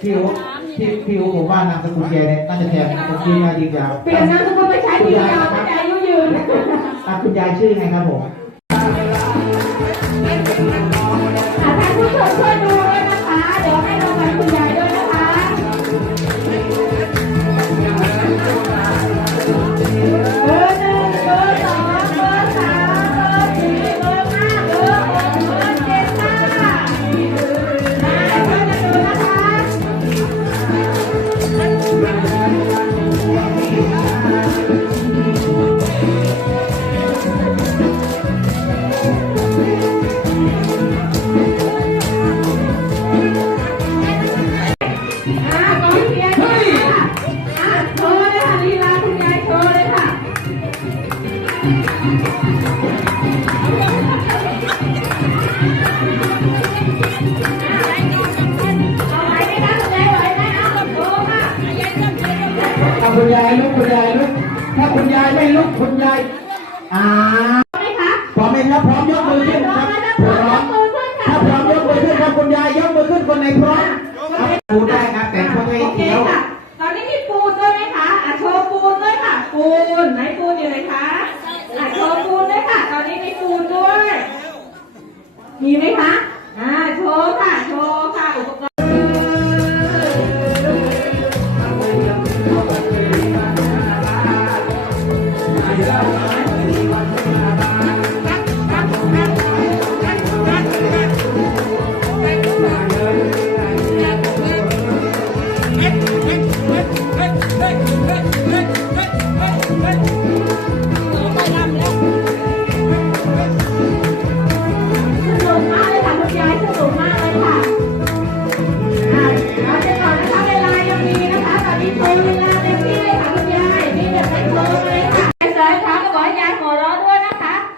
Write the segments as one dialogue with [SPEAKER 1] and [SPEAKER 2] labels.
[SPEAKER 1] พี่อูพี่พี่อูผมว่านามสกุลแกเนี่ยน่าจะแทนคนที่มาดีกว่า
[SPEAKER 2] เปลี่ยนนามสกุลไปใช้ทีเดียวไม่ได้อายุยืน
[SPEAKER 1] อะคุณยายชื่อไงครับผม
[SPEAKER 2] คุณยายลุ
[SPEAKER 1] กคุณยายลุกถ้าคุณยายไม่ลุกคุณยายอ่า
[SPEAKER 2] เอาไหมคะ
[SPEAKER 1] พร้อมไหมครับพร้อมยกมือขึ้นครับพร้อมถ้าพร้อมยกมือขึ้นครับคุณยายยกมือขึ้นคนไหนพร้อมเอาดูได้ครับแต่คนไม่
[SPEAKER 2] โอเค
[SPEAKER 1] เกี่ยว
[SPEAKER 2] ค่ะตอนนี้มีปูนด้วยไหมคะอะโชว์ปูนด้วยค่ะ ปูนไหนปูนอยู่ไหนคะอะโชว์ปูนด้วยค่ะ ตอนนี้มีปูนด้วย มีไหมคะอ่าโชว์ค่ะ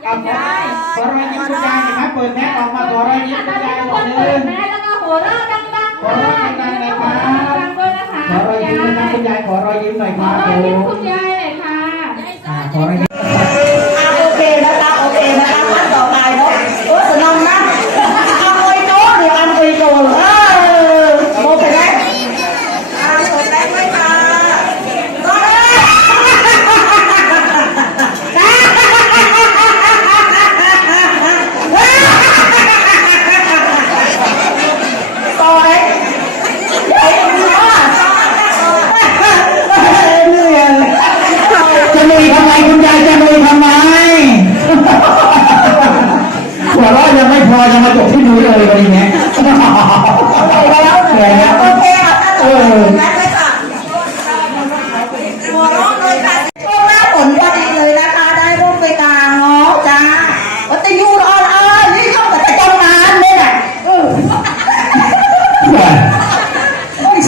[SPEAKER 2] นะคะยายยายขอร
[SPEAKER 1] อยยิ้มคุณยายหน่อยครับเปิดแมสออกมาขอรอยยิ้มคุณยาย
[SPEAKER 2] ก
[SPEAKER 1] ห
[SPEAKER 2] ค
[SPEAKER 1] น่อย
[SPEAKER 2] น
[SPEAKER 1] ห
[SPEAKER 2] เปิ
[SPEAKER 1] นึง
[SPEAKER 2] แมสแล้วก็หัวเราะดังๆ
[SPEAKER 1] ขอรอยยิ้มดังๆหน่อยครับ
[SPEAKER 2] ดังๆด้วยนะ
[SPEAKER 1] ขอรอยยิ้มนะครับคุณยายขอรอยยิ้มหน่อยครับ
[SPEAKER 2] รอยยิ้มคุณยายหน่อยค่ะ
[SPEAKER 1] ขอรอยยิ้ม
[SPEAKER 3] โอเคนะคะโอเคนะคะขั้นต่อไปเนาะเออสนองนะเอาไว้โจ้เดี๋ยวเอาไว้โจ้เออโมไปไหมอ่าสดแรงไหมคะก็ได้ต่อยใหญ่ดีมากเหนื่อย
[SPEAKER 1] จะ ลุยทำไมคุณยายจะลุยทำไมหัวเราะยังไม่พอยังมาจบที่นุ้ยเลยวันนี้เนี่ย
[SPEAKER 3] แล้วเหนื่อยแล้วโอเคค่ะท่าน
[SPEAKER 1] เอ
[SPEAKER 3] ต่อไปเลยค่ะหัวเราะเลยค่ะช่วงหน้าฝนพอดีเลยนะคะ ได้ร่มไปกลางเนาะจ้าวัตยูรอนเออนี่เข้ากับจะจมน้ำเนี่ยแหละเออ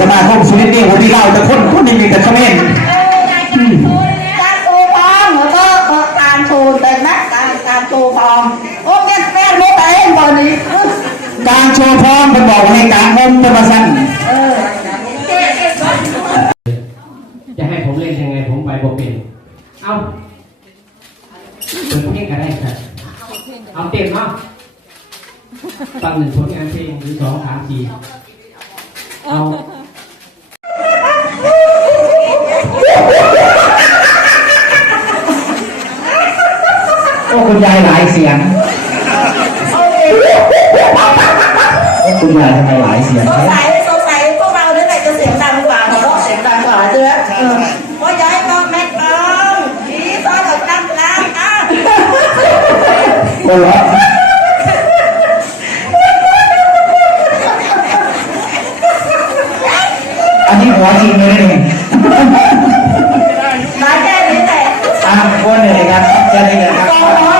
[SPEAKER 1] สมาคมสุนิตนี่วันนี้เราจะพ่นพ่นยิงแต่เขมร
[SPEAKER 3] การ การการโชว์ฟองโอ้เนี่ยแม่โมเองตอนนี้
[SPEAKER 1] การโชว์พร้อมเป็นบอกในการอมเป็นประสัน
[SPEAKER 3] เออ
[SPEAKER 4] จะให้ผมเล่นยังไงผมไปบอกเป็นเอาเปิดเพลงก็ได้ครับเอาเต็มเนาะฟังหนึ่งผลงานเพลงหรือสองสามสี่เอา
[SPEAKER 1] โอ้คุณยายหลายเสียงโอ้คุณยายทำไมหลายเสียง
[SPEAKER 3] สงสัยสงสัยพวกเราเนี่ยแหละจะเสียงดังกว่าหัวเราะเสียงดังกว่าใช่ไหมเออเพราะย้ายก็แม่กองดีตอนเราตั้งกลางอะ
[SPEAKER 1] คนละอันนี้หัวจริงเลยนี่
[SPEAKER 3] มาแค่นี้แหละ
[SPEAKER 1] อะคนเลยครับจะได้เงินครับ